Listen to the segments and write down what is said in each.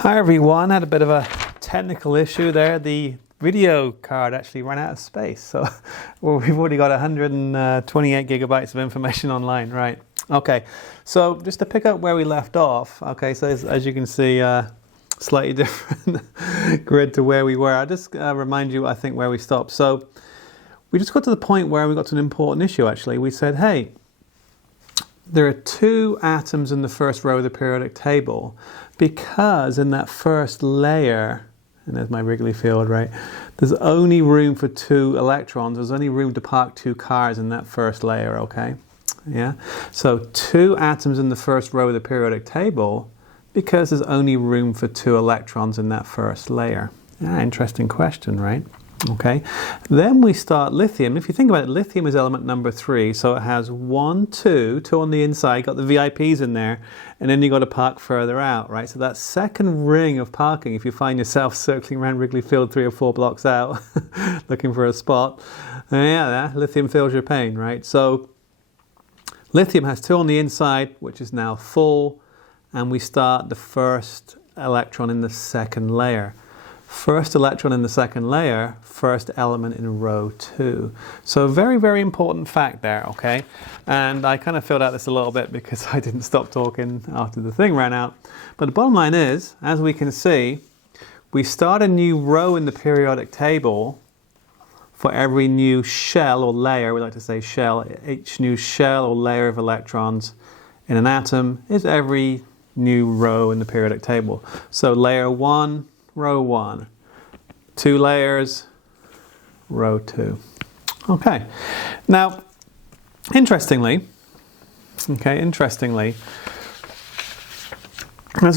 Hi everyone, had a bit of a technical issue there. The video card actually ran out of space, so we've already got 128 gigabytes of information online, right? Okay, so just to pick up where we left off, okay, so as you can see, slightly different grid to where we were. I'll just remind you, I think, where we stopped. So we just got to the point where we got to an important issue, actually. We said, hey, there are two atoms in the first row of the periodic table because in that first layer, and there's my Wrigley field, right, there's only room for two electrons. There's only room to park two cars in that first layer, okay? Yeah, so two atoms in the first row of the periodic table because there's only room for two electrons in that first layer. Yeah, interesting question, right? Okay, then we start lithium. If you think about it, lithium is element number 3, so it has 1, 2 on the inside, got the VIPs in there, and then you got to park further out, right? So that second ring of parking, if you find yourself circling around Wrigley Field 3 or 4 blocks out, looking for a spot, yeah, lithium feels your pain, right? So lithium has 2 on the inside, which is now full, and we start the first electron in the second layer. First electron in the second layer, first element in row 2. So very, very important fact there, okay? And I kind of filled out this a little bit because I didn't stop talking after the thing ran out. But the bottom line is, as we can see, we start a new row in the periodic table for every new shell or layer, we like to say shell, each new shell or layer of electrons in an atom is every new row in the periodic table. So layer 1, row 1, 2 layers, row 2. Okay, now interestingly, as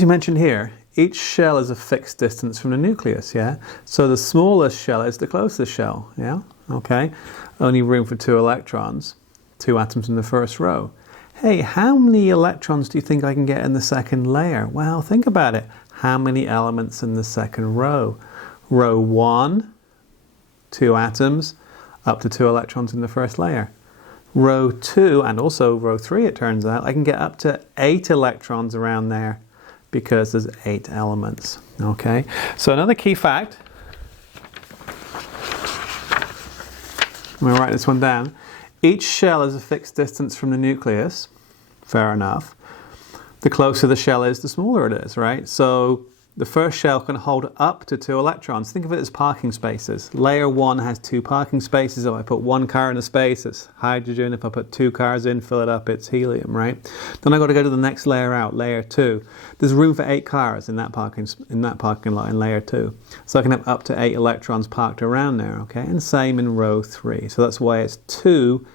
you mentioned here, each shell is a fixed distance from the nucleus, yeah? So the smallest shell is the closest shell, yeah? Okay, only room for 2 electrons, 2 atoms in the first row. Hey, how many electrons do you think I can get in the second layer? Well, think about it. How many elements in the second row? Row 1, 2 atoms, up to 2 electrons in the first layer. Row 2, and also row 3, it turns out, I can get up to 8 electrons around there because there's 8 elements. Okay, so another key fact, I'm going to write this one down. Each shell is a fixed distance from the nucleus. Fair enough. The closer the shell is, the smaller it is, right? So the first shell can hold up to 2 electrons. Think of it as parking spaces. Layer 1 has 2 parking spaces. If I put 1 car in a space, it's hydrogen. If I put 2 cars in, fill it up, it's helium, right? Then I've got to go to the next layer out, layer 2. There's room for 8 cars in that parking lot in layer 2. So I can have up to 8 electrons parked around there, okay? And same in row 3. So that's why it's 2,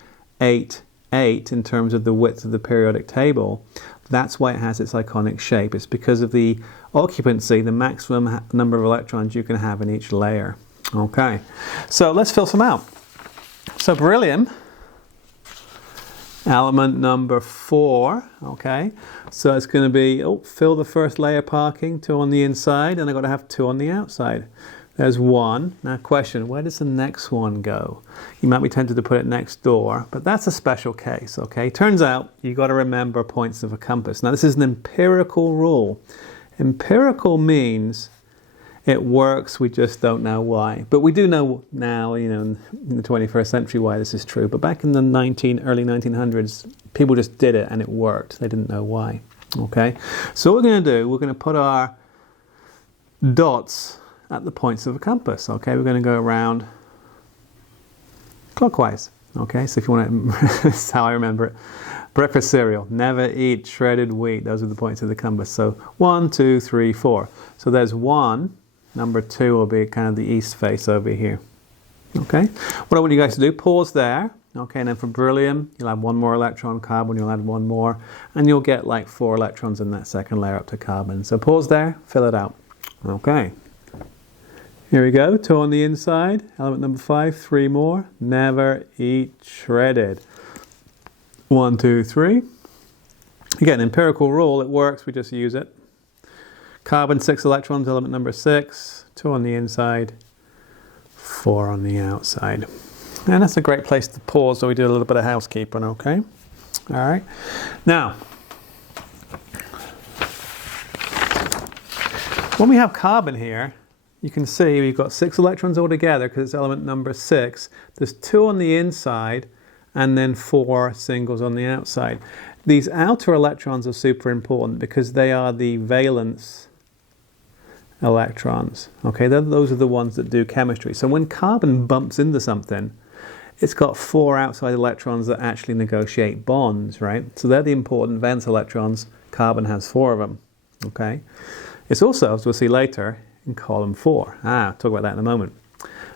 8, 8 in terms of the width of the periodic table. That's why it has its iconic shape. It's because of the occupancy, the maximum number of electrons you can have in each layer. Okay, so let's fill some out. So beryllium, element number 4, okay, so it's going to be, fill the first layer parking, 2 on the inside, and I've got to have 2 on the outside. There's 1. Now question, where does the next one go? You might be tempted to put it next door, but that's a special case, okay? Turns out you've got to remember points of a compass. Now this is an empirical rule. Empirical means it works, we just don't know why. But we do know now, in the 21st century why this is true. But back in the early 1900s, people just did it and it worked. They didn't know why, okay? So what we're going to do, we're going to put our dots at the points of a compass, okay? We're going to go around clockwise, okay? So if you want to, that's how I remember it. Breakfast cereal, never eat shredded wheat. Those are the points of the compass. So 1, 2, 3, 4. So there's 1. Number 2 will be kind of the east face over here, okay? What I want you guys to do, pause there, okay? And then for beryllium, you'll add 1 more electron, carbon, you'll add 1 more, and you'll get like 4 electrons in that second layer up to carbon. So pause there, fill it out, okay? Here we go, 2 on the inside, element number 5, 3 more, never eat shredded. 1, 2, 3. Again, empirical rule, it works, we just use it. Carbon, 6 electrons, element number 6, 2 on the inside, 4 on the outside. And that's a great place to pause so we do a little bit of housekeeping, okay? All right. Now, When we have carbon here, you can see we've got 6 electrons altogether because it's element number 6. There's 2 on the inside and then 4 singles on the outside. These outer electrons are super important because they are the valence electrons. Okay, those are the ones that do chemistry. So when carbon bumps into something, it's got 4 outside electrons that actually negotiate bonds, right? So they're the important valence electrons. Carbon has 4 of them. Okay, it's also, as we'll see later, in column 4. I'll talk about that in a moment.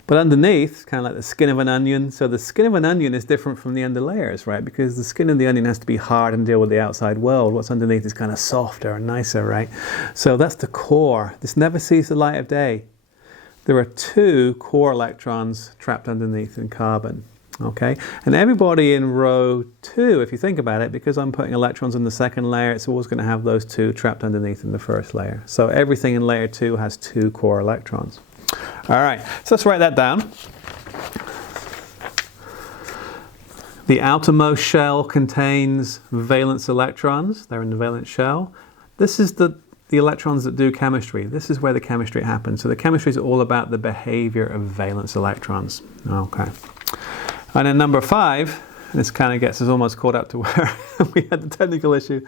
But underneath, kind of like the skin of an onion. So the skin of an onion is different from the underlayers, right? Because the skin of the onion has to be hard and deal with the outside world. What's underneath is kind of softer and nicer, right? So that's the core. This never sees the light of day. There are 2 core electrons trapped underneath in carbon. Okay, and everybody in row 2, if you think about it, because I'm putting electrons in the second layer, it's always going to have those 2 trapped underneath in the first layer. So everything in layer 2 has 2 core electrons. All right, so let's write that down. The outermost shell contains valence electrons. They're in the valence shell. This is the electrons that do chemistry. This is where the chemistry happens. So the chemistry is all about the behavior of valence electrons. Okay. And then number 5, this kind of gets us almost caught up to where we had the technical issue.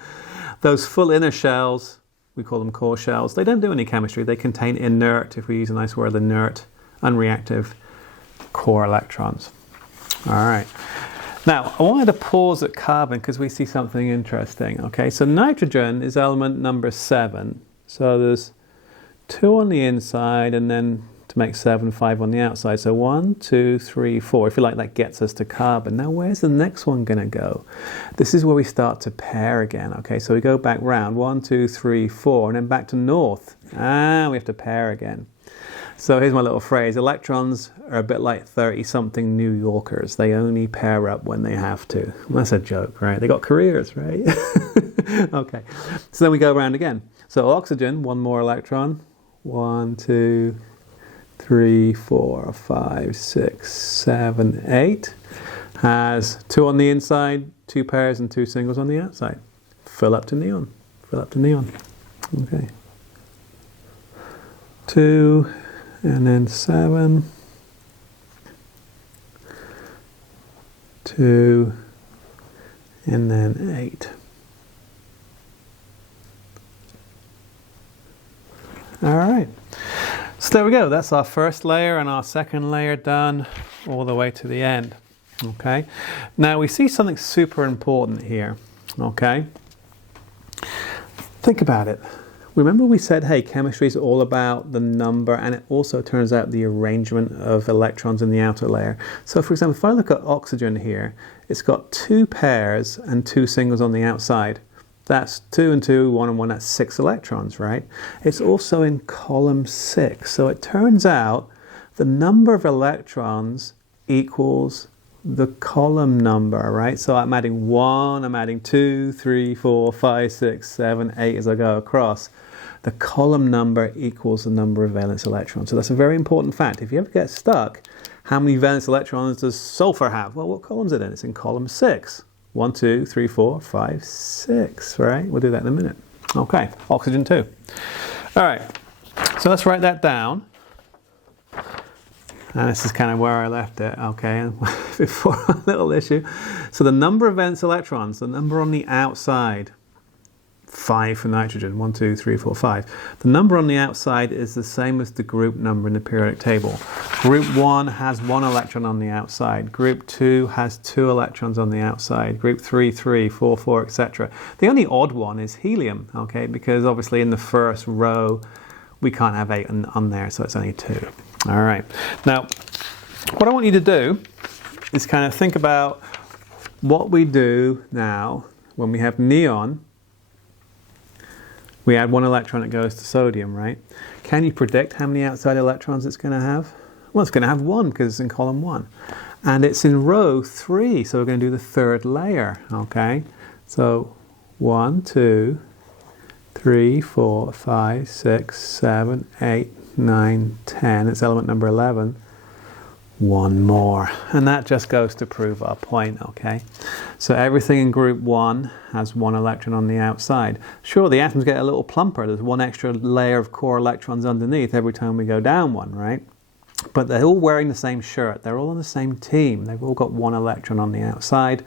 Those full inner shells, we call them core shells, they don't do any chemistry. They contain inert, if we use a nice word, inert, unreactive core electrons. All right. Now, I wanted to pause at carbon because we see something interesting. Okay, so nitrogen is element number 7. So there's 2 on the inside and then to make 7, 5 on the outside. So 1, 2, 3, 4. If you like, that gets us to carbon. Now, where's the next one going to go? This is where we start to pair again. Okay, so we go back round. 1, 2, 3, 4, and then back to north. We have to pair again. So here's my little phrase. Electrons are a bit like 30-something New Yorkers. They only pair up when they have to. Well, that's a joke, right? They got careers, right? Okay, so then we go around again. So oxygen, 1 more electron. 1, 2, 3, 4, 5, 6, 7, 8. Has 2 on the inside, 2 pairs and 2 singles on the outside. Fill up to neon. Fill up to neon. Okay. 2, and then 7. 2, and then 8. All right. So there we go, that's our first layer and our second layer done all the way to the end. Okay, now we see something super important here. Okay, think about it. Remember we said, hey, chemistry is all about the number, and it also turns out the arrangement of electrons in the outer layer. So for example, if I look at oxygen here, it's got 2 pairs and 2 singles on the outside. That's 2 and 2, 1 and 1, that's 6 electrons, right? It's also in column 6. So it turns out the number of electrons equals the column number, right? So I'm adding 1, I'm adding 2, 3, 4, 5, 6, 7, 8 as I go across. The column number equals the number of valence electrons. So that's a very important fact. If you ever get stuck, how many valence electrons does sulfur have? Well, what column is it in? It's in column 6. 1, 2, 3, 4, 5, 6, right? We'll do that in a minute. Okay, oxygen 2. All right, so let's write that down. And this is kind of where I left it, okay, before our little issue. So the number of valence electrons, the number on the outside, 5 for nitrogen, 1, 2, 3, 4, 5. The number on the outside is the same as the group number in the periodic table. Group 1 has 1 electron on the outside. Group 2 has 2 electrons on the outside. Group 3, 3, 4, 4, etc. The only odd one is helium, okay, because obviously in the first row we can't have 8 on there, so it's only 2. All right. Now, what I want you to do is kind of think about what we do now when we have neon. We add 1 electron, it goes to sodium, right? Can you predict how many outside electrons it's going to have? Well, it's going to have 1 because it's in column 1. And it's in row 3, so we're going to do the 3rd layer, okay? So 1, 2, 3, 4, 5, 6, 7, 8, 9, 10. It's element number 11. one more. And that just goes to prove our point, okay? So everything in group 1 has 1 electron on the outside. Sure, the atoms get a little plumper. There's 1 extra layer of core electrons underneath every time we go down 1, right? But they're all wearing the same shirt. They're all on the same team. They've all got 1 electron on the outside.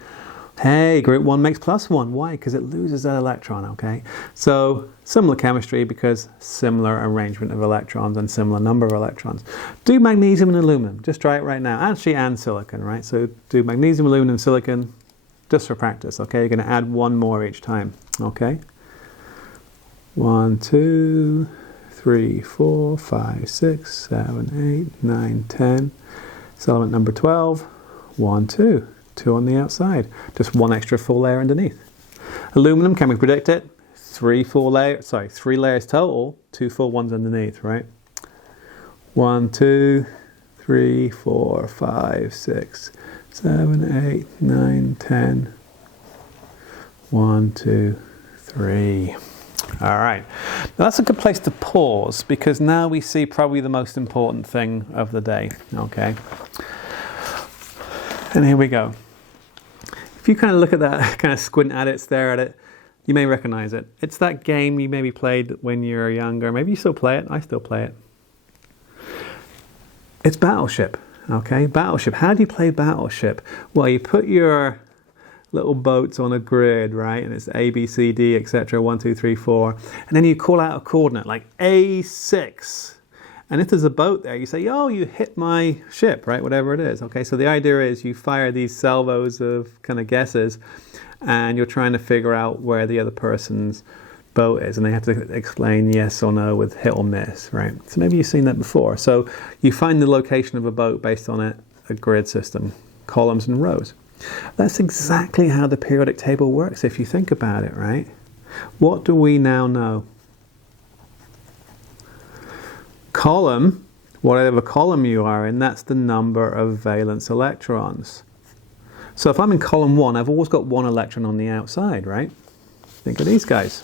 Hey, group 1 makes +1. Why? Because it loses that electron, okay? So similar chemistry because similar arrangement of electrons and similar number of electrons. Do magnesium and aluminum. Just try it right now. Actually, and silicon, right? So do magnesium, aluminum, silicon, just for practice, okay? You're going to add 1 more each time, okay? 1, 2, 3, 4, 5, 6, 7, 8, 9, 10. It's element number 12. 1, 2. 2 on the outside. Just 1 extra full layer underneath. Aluminum, can we predict it? 3 layers total, 2 full ones underneath, right? 1, 2, 3, 4, 5, 6, 7, 8, 9, 10. 1, 2, 3. All right. Now that's a good place to pause because now we see probably the most important thing of the day, okay? And here we go. If you kind of look at that, kind of squint at it, stare at it, you may recognize it. It's that game you maybe played when you were younger. Maybe you still play it. I still play it. It's Battleship, okay? Battleship. How do you play Battleship? Well, you put your little boats on a grid, right? And it's A, B, C, D, etc. 1, 2, 3, 4. And then you call out a coordinate like A6. And if there's a boat there, you say, oh, you hit my ship, right? Whatever it is. Okay, so the idea is you fire these salvos of kind of guesses and you're trying to figure out where the other person's boat is. And they have to explain yes or no with hit or miss, right? So maybe you've seen that before. So you find the location of a boat based on a grid system, columns and rows. That's exactly how the periodic table works if you think about it, right? What do we now know? Column, whatever column you are in, that's the number of valence electrons. So if I'm in column 1, I've always got 1 electron on the outside, right? Think of these guys.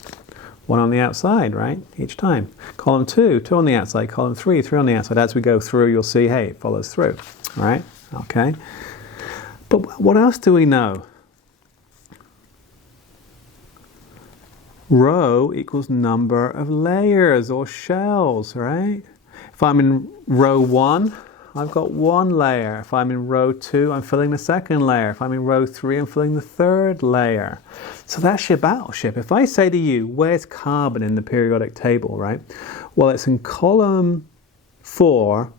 1 on the outside, right? Each time. Column 2, 2 on the outside. Column 3, 3 on the outside. As we go through, you'll see, hey, it follows through, right? Okay. But what else do we know? Rho equals number of layers or shells, right? If I'm in row 1, I've got 1 layer. If I'm in row 2, I'm filling the 2nd layer. If I'm in row 3, I'm filling the 3rd layer. So that's your battleship. If I say to you, where's carbon in the periodic table, right? Well, it's in column 4,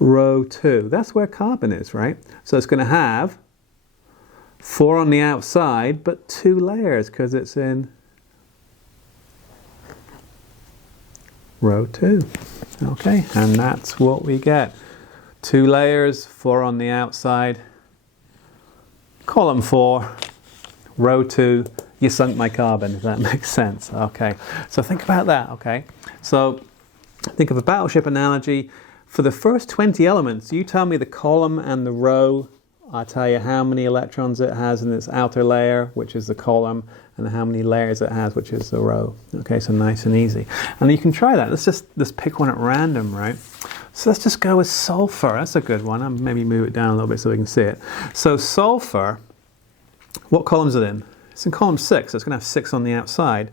row 2. That's where carbon is, right? So it's going to have 4 on the outside, but 2 layers because it's in row 2. Okay, and that's what we get. 2 layers, 4 on the outside. Column 4, row 2, you sunk my carbon, if that makes sense. Okay, so think about that, okay? So think of a battleship analogy. For the first 20 elements, you tell me the column and the row. I'll tell you how many electrons it has in its outer layer, which is the column, and how many layers it has, which is the row. Okay, so nice and easy. And you can try that. Let's pick one at random, right? So let's just go with sulfur. That's a good one. I'll maybe move it down a little bit so we can see it. So sulfur, what column is it in? It's in column 6, so it's going to have 6 on the outside,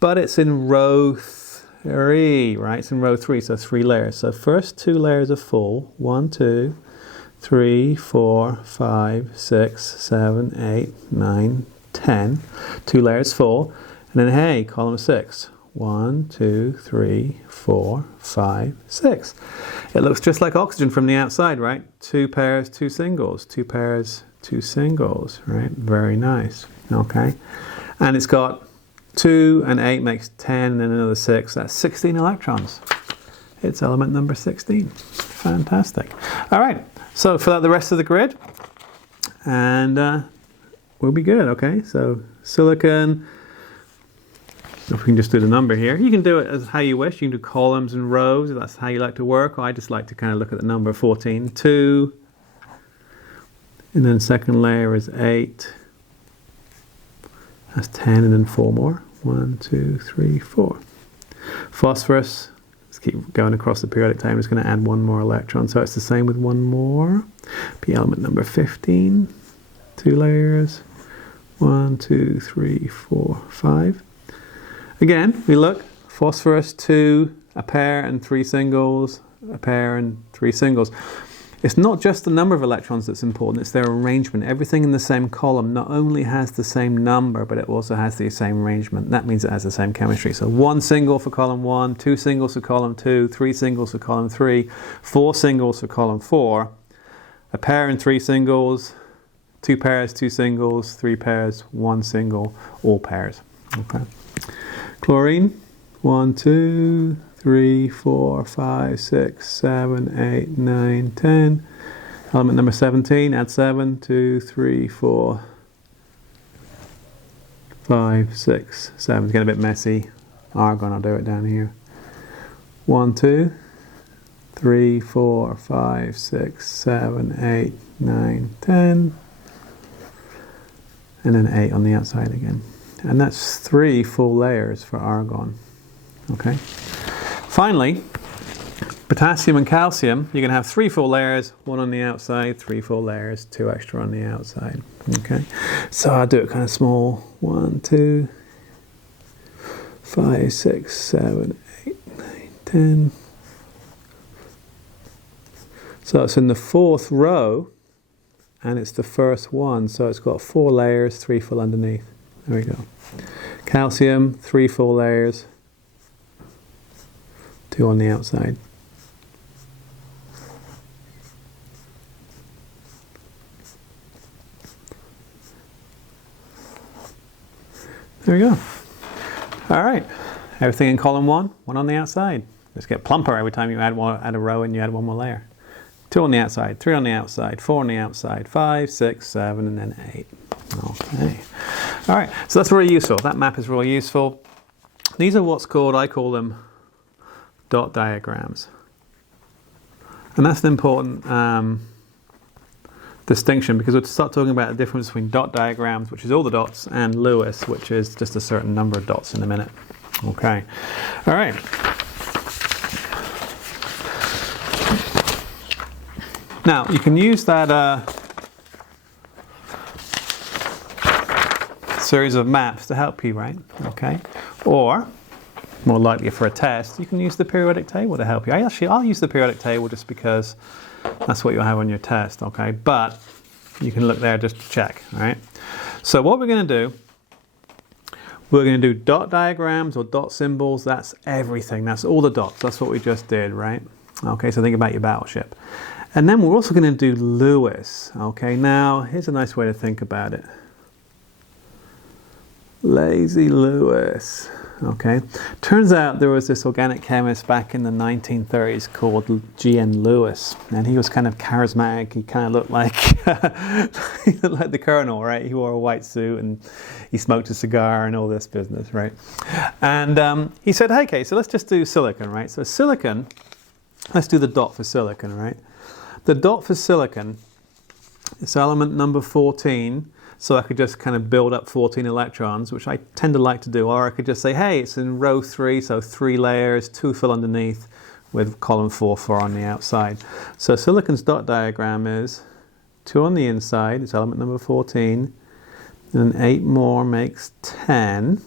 but it's in row 3, right? It's in row 3, so 3 layers. So first 2 layers are full. 1, 2, 3, 4, 5, 6, 7, 8, 9, 10. 2 layers full. And then, hey, column 6. 1, 2, 3, 4, 5, 6. It looks just like oxygen from the outside, right? 2 pairs, 2 singles. 2 pairs, 2 singles, right? Very nice. Okay. And it's got 2 and 8 makes 10, and then another 6. That's 16 electrons. It's element number 16. Fantastic. All right. So fill out the rest of the grid, and we'll be good, okay? So silicon, if we can just do the number here. You can do it as how you wish. You can do columns and rows, if that's how you like to work. I just like to kind of look at the number 14. 2, and then second layer is 8. That's 10, and then 4 more. 1, 2, 3, 4. Phosphorus, Let's keep going across the periodic table. I'm just going to add one more electron. So it's the same with one more. P element number 15. 2 layers. 1, 2, 3, 4, 5. Again, we look. Phosphorus 2, a pair and 3 singles, a pair and 3 singles. It's not just the number of electrons that's important, it's their arrangement. Everything in the same column not only has the same number, but it also has the same arrangement. That means it has the same chemistry. So 1 single for column 1, 2 singles for column 2, 3 singles for column 3, 4 singles for column 4, a pair and 3 singles, 2 pairs, 2 singles, 3 pairs, 1 single, all pairs. Okay. Chlorine, 1, 2, 3, 4, 5, 6, 7, 8, 9, 10. Element number 17, add 7, 2, 3, 4, 5, 6, 7. It's getting a bit messy. Argon, I'll do it down here. 1, 2, 3, 4, 5, 6, 7, 8, 9, 10. And then 8 on the outside again. And that's 3 full layers for argon. Okay. Finally, potassium and calcium, you're going to have 3 full layers, 1 on the outside, 3 full layers, 2 extra on the outside. Okay. So I'll do it kind of small. 1, 2, 5, 6, 7, 8, 9, 10. So it's in the 4th row, and it's the first one. So it's got 4 layers, 3 full underneath. There we go. Calcium, 3 full layers, 2 on the outside. There we go. All right. Everything in column 1, 1 on the outside. Just get plumper every time you add a row and you add 1 more layer. 2 on the outside, 3 on the outside, 4 on the outside, 5, 6, 7, and then 8. Okay. All right. So that's really useful. That map is really useful. These are what's called, I call them dot diagrams. And that's an important distinction, because we'll start talking about the difference between dot diagrams, which is all the dots, and Lewis, which is just a certain number of dots in a minute. Okay. All right. Now, you can use that series of maps to help you, right? Okay. Or, more likely for a test, you can use the periodic table to help you. I'll use the periodic table just because that's what you'll have on your test, okay? But you can look there just to check, all right? So what we're going to do dot diagrams or dot symbols. That's everything. That's all the dots. That's what we just did, right? Okay, so think about your battleship. And then we're also going to do Lewis, okay? Now, here's a nice way to think about it. Lazy Lewis. Okay. Turns out there was this organic chemist back in the 1930s called G.N. Lewis, and he was kind of charismatic. He kind of looked like he looked like the Colonel, right? He wore a white suit and he smoked a cigar and all this business, right? And he said, hey, okay, so let's just do silicon, right? So silicon, let's do the dot for silicon, right? The dot for silicon, it's element number 14. So I could just kind of build up 14 electrons, which I tend to like to do. Or I could just say, hey, it's in row 3, so 3 layers, 2 fill underneath, with column 4, 4 on the outside. So silicon's dot diagram is 2 on the inside, it's element number 14, and 8 more makes 10,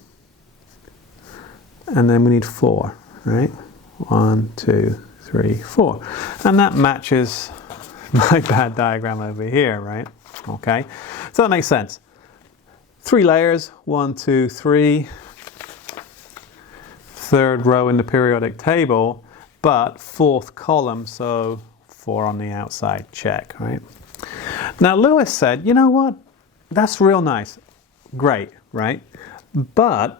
and then we need 4, right? 1, 2, 3, 4. And that matches my bad diagram over here, right? Okay, so that makes sense. 3 layers, 1, 2, 3. 3rd row in the periodic table, but 4th column, so 4 on the outside, check, right? Now Lewis said, you know what, that's real nice, great, right? But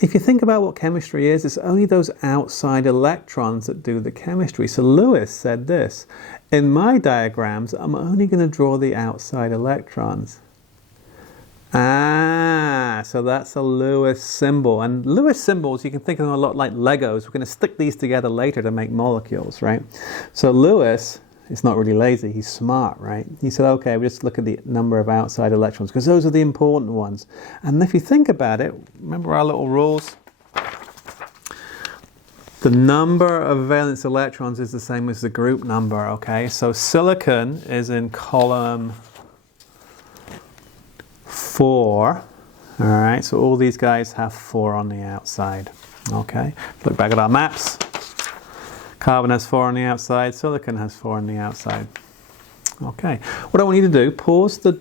if you think about what chemistry is, it's only those outside electrons that do the chemistry. So Lewis said this, in my diagrams, I'm only going to draw the outside electrons. Ah, so that's a Lewis symbol. And Lewis symbols, you can think of them a lot like Legos. We're going to stick these together later to make molecules, right? So Lewis is not really lazy, he's smart, right? He said, okay, we just look at the number of outside electrons, because those are the important ones. And if you think about it, remember our little rules? The number of valence electrons is the same as the group number, okay? So silicon is in column 4, all right? So all these guys have 4 on the outside, okay? Look back at our maps. Carbon has 4 on the outside, silicon has 4 on the outside. Okay, what I want you to do, pause the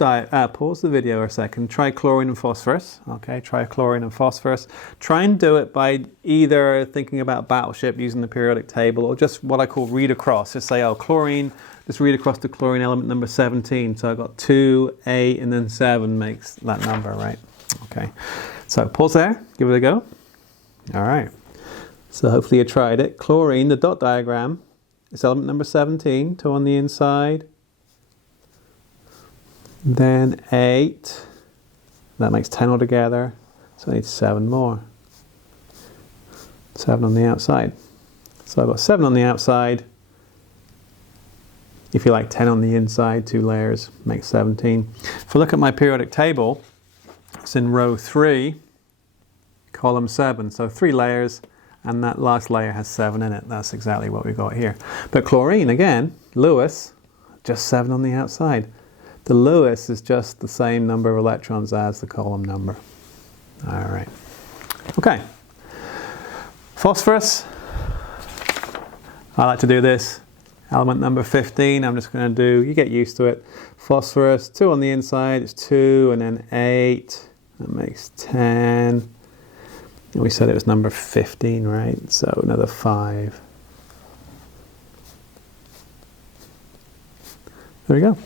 video a second, try chlorine and phosphorus, okay, try chlorine and phosphorus. Try and do it by either thinking about Battleship using the periodic table or just what I call read across. Just say, oh, chlorine, just read across to chlorine element number 17. So I've got 2, 8, and then 7 makes that number, right? Okay, so pause there, give it a go. All right, so hopefully you tried it. Chlorine, the dot diagram, is element number 17, 2 on the inside. Then 8, that makes 10 altogether, so I need 7 more. 7 on the outside. So I've got 7 on the outside. If you like 10 on the inside, 2 layers makes 17. If I look at my periodic table, it's in row 3, column 7. So 3 layers, and that last layer has 7 in it. That's exactly what we've got here. But chlorine, again, Lewis, just 7 on the outside. The Lewis is just the same number of electrons as the column number. All right. Okay. Phosphorus. I like to do this. Element number 15. I'm just going to do, you get used to it. Phosphorus, 2 on the inside. It's 2 and then 8. That makes 10. And we said it was number 15, right? So another 5. There we go.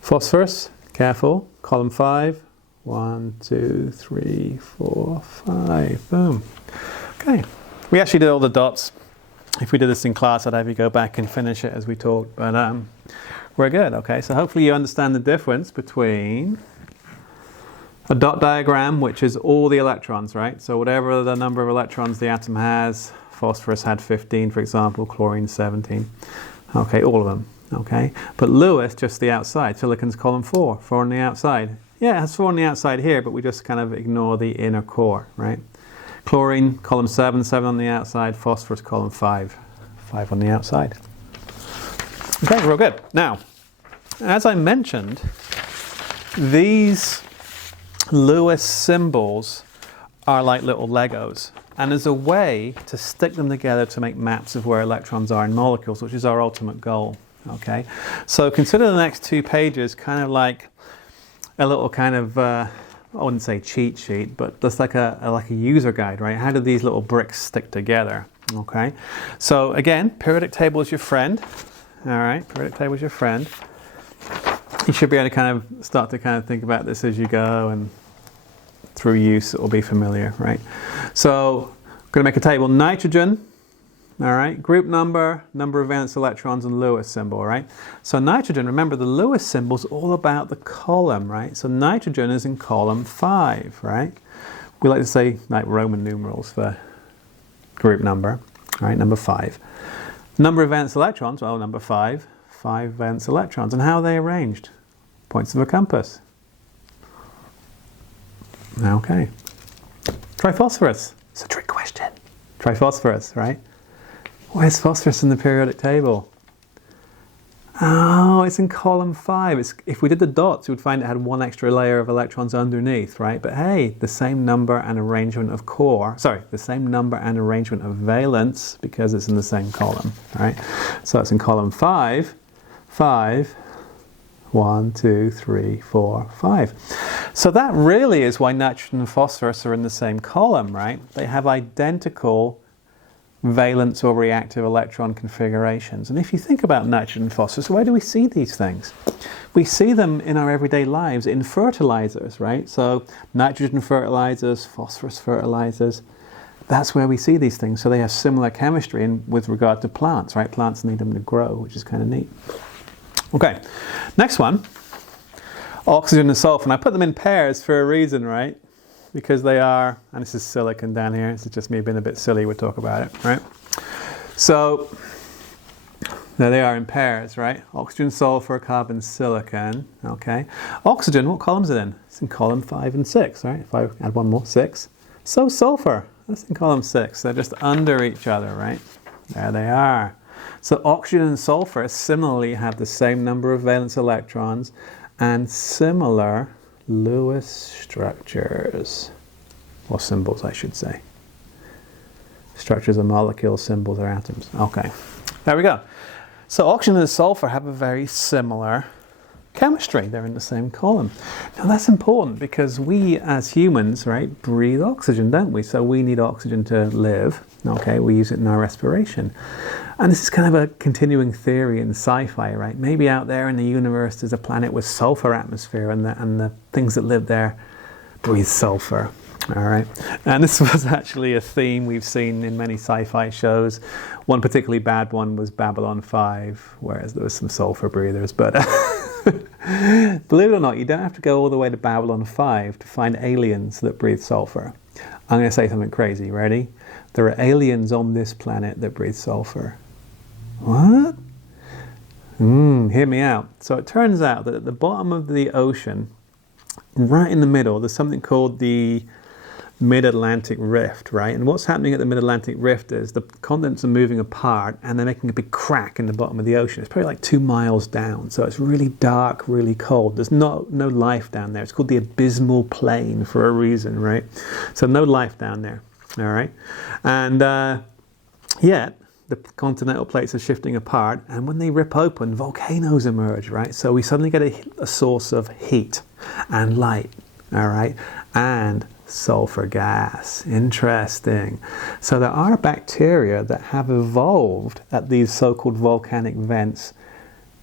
Phosphorus, careful, column 5, 1, 2, 3, 4, 5, boom. Okay, we actually did all the dots. If we did this in class, I'd have you go back and finish it as we talked, but we're good, okay? So hopefully you understand the difference between a dot diagram, which is all the electrons, right? So whatever the number of electrons the atom has, phosphorus had 15, for example, chlorine 17. Okay, all of them. Okay, but Lewis, just the outside. Silicon's column 4, 4 on the outside. Yeah, it has 4 on the outside here, but we just kind of ignore the inner core, right? Chlorine, column 7, 7 on the outside. Phosphorus, column 5, 5 on the outside. Okay, real good. Now, as I mentioned, these Lewis symbols are like little Legos. And there's a way to stick them together to make maps of where electrons are in molecules, which is our ultimate goal. Okay, so consider the next 2 pages kind of like a little kind of, I wouldn't say cheat sheet, but just like a user guide, right? How do these little bricks stick together? Okay, so again, periodic table is your friend. All right, periodic table is your friend. You should be able to kind of start to kind of think about this as you go, and through use it will be familiar, right? So I'm going to make a table. Nitrogen. All right, group number, number of valence electrons, and Lewis symbol, right? So nitrogen, remember the Lewis symbol is all about the column, right? So nitrogen is in column 5, right? We like to say like Roman numerals for group number, right? Number 5. Number of valence electrons, well, number 5, 5 valence electrons. And how are they arranged? Points of a compass. Okay. Triphosphorus. It's a trick question. Triphosphorus, right? Where's phosphorus in the periodic table? Oh, it's in column 5. If we did the dots, we would find it had 1 extra layer of electrons underneath, right? But hey, the same number and arrangement of the same number and arrangement of valence because it's in the same column, right? So it's in column 5, 5, 1, 2, 3, 4, 5. So that really is why nitrogen and phosphorus are in the same column, right? They have identical valence or reactive electron configurations. And if you think about nitrogen and phosphorus, where do we see these things? We see them in our everyday lives in fertilizers, right? So nitrogen fertilizers, phosphorus fertilizers, that's where we see these things. So they have similar chemistry with regard to plants, right? Plants need them to grow, which is kind of neat. Okay, next one, oxygen and sulfur. And I put them in pairs for a reason, right? Because they are, and this is silicon down here, this is just me being a bit silly, we'll talk about it, right? So, there they are in pairs, right? Oxygen, sulfur, carbon, silicon, okay? Oxygen, what column is it in? It's in column 5 and 6, right? If I add one more, 6. So sulfur, That's in column 6. They're just under each other, right? There they are. So oxygen and sulfur similarly have the same number of valence electrons and similar Lewis structures. Or symbols, I should say. Structures are molecules, symbols are atoms. Okay, there we go. So oxygen and sulfur have a very similar chemistry. They're in the same column. Now that's important because we as humans, right, breathe oxygen, don't we? So we need oxygen to live. Okay, we use it in our respiration. And this is kind of a continuing theory in sci-fi, right? Maybe out there in the universe there's a planet with sulfur atmosphere and the things that live there breathe sulfur. All right, and this was actually a theme we've seen in many sci-fi shows. One particularly bad one was Babylon 5, whereas there was some sulfur breathers. But believe it or not, you don't have to go all the way to Babylon 5 to find aliens that breathe sulfur. I'm going to say something crazy. Ready? There are aliens on this planet that breathe sulfur. What? Hear me out. So it turns out that at the bottom of the ocean, right in the middle, there's something called the Mid-Atlantic Rift, right? And what's happening at the Mid-Atlantic Rift is the continents are moving apart and they're making a big crack in the bottom of the ocean. It's probably like 2 miles down. So it's really dark, really cold. There's no life down there. It's called the abysmal plain for a reason, right? So no life down there, all right? And yet, the continental plates are shifting apart, and when they rip open, volcanoes emerge, right? So we suddenly get a source of heat and light, all right? And sulfur gas. Interesting. So there are bacteria that have evolved at these so-called volcanic vents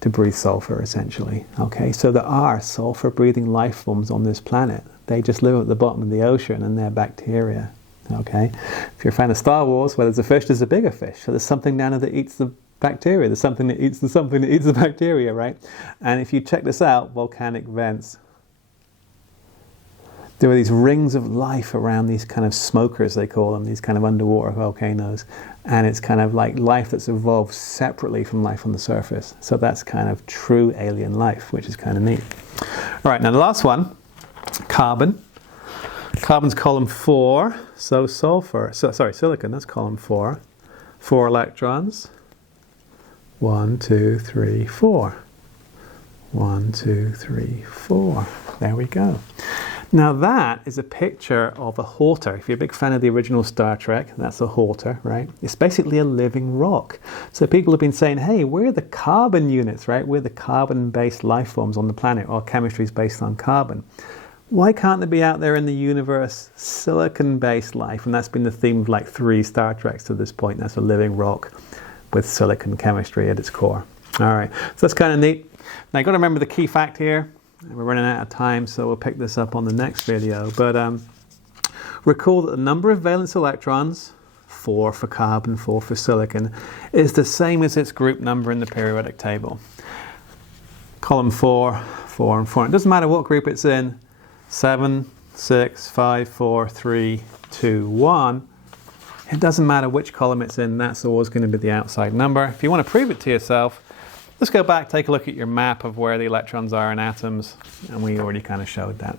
to breathe sulfur, essentially. Okay, so there are sulfur-breathing life forms on this planet. They just live at the bottom of the ocean, and they're bacteria. Okay, if you're a fan of Star Wars, where there's a fish, there's a bigger fish. So there's something down there that eats the bacteria. There's something that eats the bacteria, right? And if you check this out, volcanic vents, there are these rings of life around these kind of smokers, they call them, these kind of underwater volcanoes. And it's kind of like life that's evolved separately from life on the surface. So that's kind of true alien life, which is kind of neat. All right, now the last one, carbon. Carbon's column 4, so silicon, that's column 4. 4 electrons. 1, 2, 3, 4. 1, 2, 3, 4. There we go. Now that is a picture of a halter. If you're a big fan of the original Star Trek, that's a halter, right? It's basically a living rock. So people have been saying, hey, we're the carbon units, right? We're the carbon-based life forms on the planet. Our chemistry is based on carbon. Why can't there be out there in the universe silicon-based life? And that's been the theme of like 3 Star Treks to this point. That's a living rock with silicon chemistry at its core. All right, so that's kind of neat. Now you've got to remember the key fact here. We're running out of time, so we'll pick this up on the next video. But recall that the number of valence electrons, 4 for carbon, 4 for silicon, is the same as its group number in the periodic table. Column 4, 4 and 4. It doesn't matter what group it's in. 7, 6, 5, 4, 3, 2, 1. It doesn't matter which column it's in, that's always going to be the outside number. If you want to prove it to yourself, let's go back, take a look at your map of where the electrons are in atoms, and we already kind of showed that.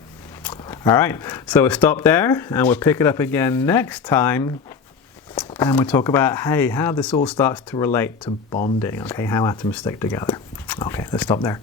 All right, so we'll stop there, and we'll pick it up again next time, and we'll talk about, hey, how this all starts to relate to bonding, okay, how atoms stick together. Okay, let's stop there.